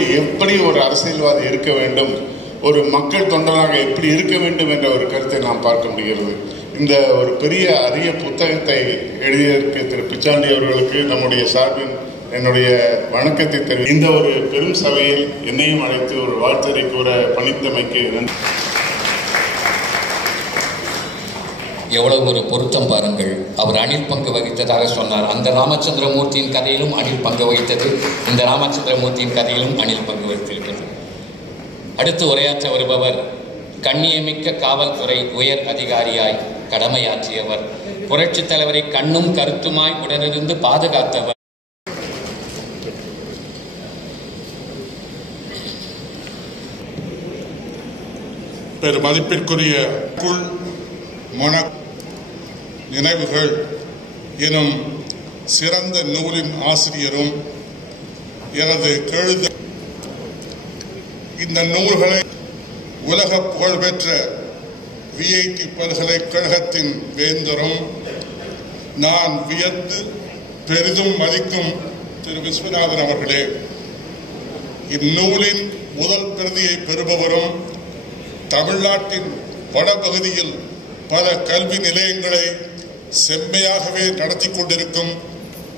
எப்படி ஒரு அரசியல்வாதி இருக்க வேண்டும், ஒரு மக்கள் தொண்டனாக எப்படி இருக்க வேண்டும் என்ற ஒரு கருத்தை நாம் பார்க்க முடிகிறது. இந்த ஒரு பெரிய அரிய புத்தகத்தை எழுதியதற்கு திரு பிச்சாண்டி அவர்களுக்கு நம்முடைய சார்பின் என்னுடைய வணக்கத்தை தெரிவித்து, இந்த ஒரு பெரும் சபையில் என்னையும் அழைத்து ஒரு வாழ்த்துரை கூற பணித்தமைக்கு நன்றி. எவ்வளவு ஒரு பொருத்தம் பாருங்கள். அவர் அணில் பங்கு வகித்ததாக சொன்னார். அந்த ராமச்சந்திரமூர்த்தியின் கதையிலும் அணில் பங்கு வகித்தது, இந்த ராமச்சந்திரமூர்த்தியின் கதையிலும் அணில் பங்கு வகித்திருக்கிறது. அடுத்து உரையாற்ற வருபவர் கண்ணியமிக்க காவல்துறை உயர் அதிகாரியாய் கடமையாற்றியவர், புரட்சித் தலைவரை கண்ணும் கருத்துமாய் உடனிருந்து பாதுகாத்தவர். பெரும் மதிப்பிற்குரிய நினைவுகள் எனும் சிறந்த நூலின் ஆசிரியரும் எனது கழுத. இந்த நூல்களை உலக புகழ்பெற்ற விஐடி பல்கலைக்கழகத்தின் வேந்தரும் நான் வியந்து பெரிதும் மதிக்கும் திரு விஸ்வநாதன் அவர்களே, இந்நூலின் முதல் பிரதியை பெறுபவரும் தமிழ்நாட்டின் வடபகுதியில் பல கல்வி நிலையங்களை செம்மையாகவே நடத்தி கொண்டிருக்கும்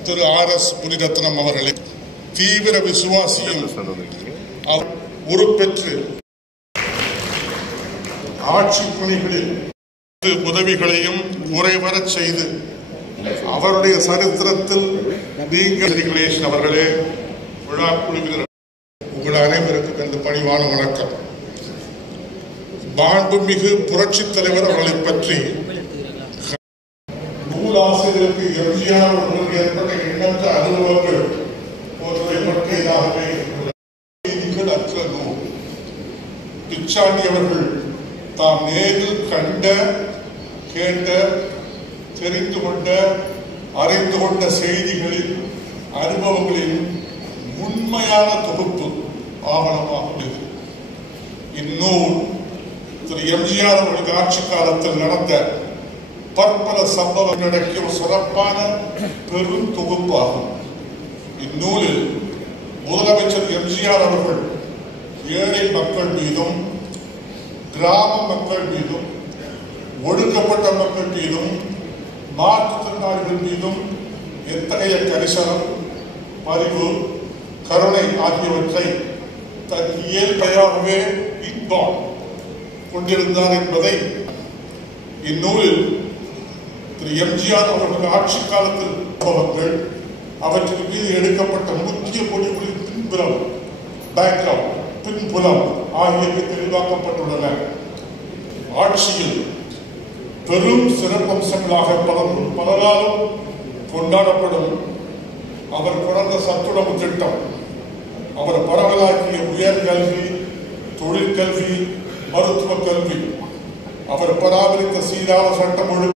திரு RS முனிரத்னம் அவர்களே, தீவிர விசுவாசியும் உறுப்பெற்று ஆட்சி பணிகளில் உதவிகளையும் உரைவரச் செய்து அவருடைய சரித்திரத்தில் நீங்கள் அவர்களே, விழா குழுவினர் உங்கள் அனைவருக்கும் இந்த பணிவான வணக்கம். மாண்புமிகு புரட்சித் தலைவர் அவர்களை பற்றி நூலாசிரியருக்கு எம்ஜிஆர் அவர்களுக்கு ஏற்பட்ட எண்ணற்ற அனுபவங்கள் போன்றவை பற்றியதாகவே செய்திகள் அற்ற நூல். பிச்சாண்டி அவர்கள் தாம் நேரில் கண்ட, கேட்ட, தெரிந்து கொண்ட, அறிந்து கொண்ட செய்திகளின் அனுபவங்களின் உண்மையான தொகுப்பு ஆவணமாக உள்ளது. இந்நூல் திரு எம்ஜிஆர் அவர்களுக்கு ஆட்சி காலத்தில் நடந்த பற்பல சம்பவம் நடக்கிய ஒரு சிறப்பான பெரும் தொகுப்பாகும். இந்நூலில் முதலமைச்சர் எம்ஜிஆர் அவர்கள் ஏழை மக்கள் மீதும், கிராம மக்கள் மீதும், ஒடுக்கப்பட்ட மக்கள் மீதும், மாற்றுத்திறனாளிகள் மீதும் எத்தகைய கரிசனம், பரிவு, கருணை ஆகியவற்றை தன் இயல்பையாகவே இன்பான் கொண்டிருந்தார் என்பதை இந்நூலில் திரு எம்ஜிஆர் அவர்கள் ஆட்சி காலத்தில் சம்பவங்கள், அவற்றின் மீது எடுக்கப்பட்ட முக்கிய முடிவுகளின் பின்புலம், பேக்ரவுண்ட், பின்புலம் ஆகியவை தெளிவாக்கப்பட்டுள்ளன. ஆட்சியில் பெரும் சிறப்பம்சங்களாக பலராலும் கொண்டாடப்படும் அவர் பிறந்த சத்துணவு திட்டம், அவர் பரவலாக்கிய உயர்கல்வி, தொழிற்கல்வி, மருத்துவ கல்வி, அவர் பராமரித்த சீரான சட்டம் ஒழுங்கு,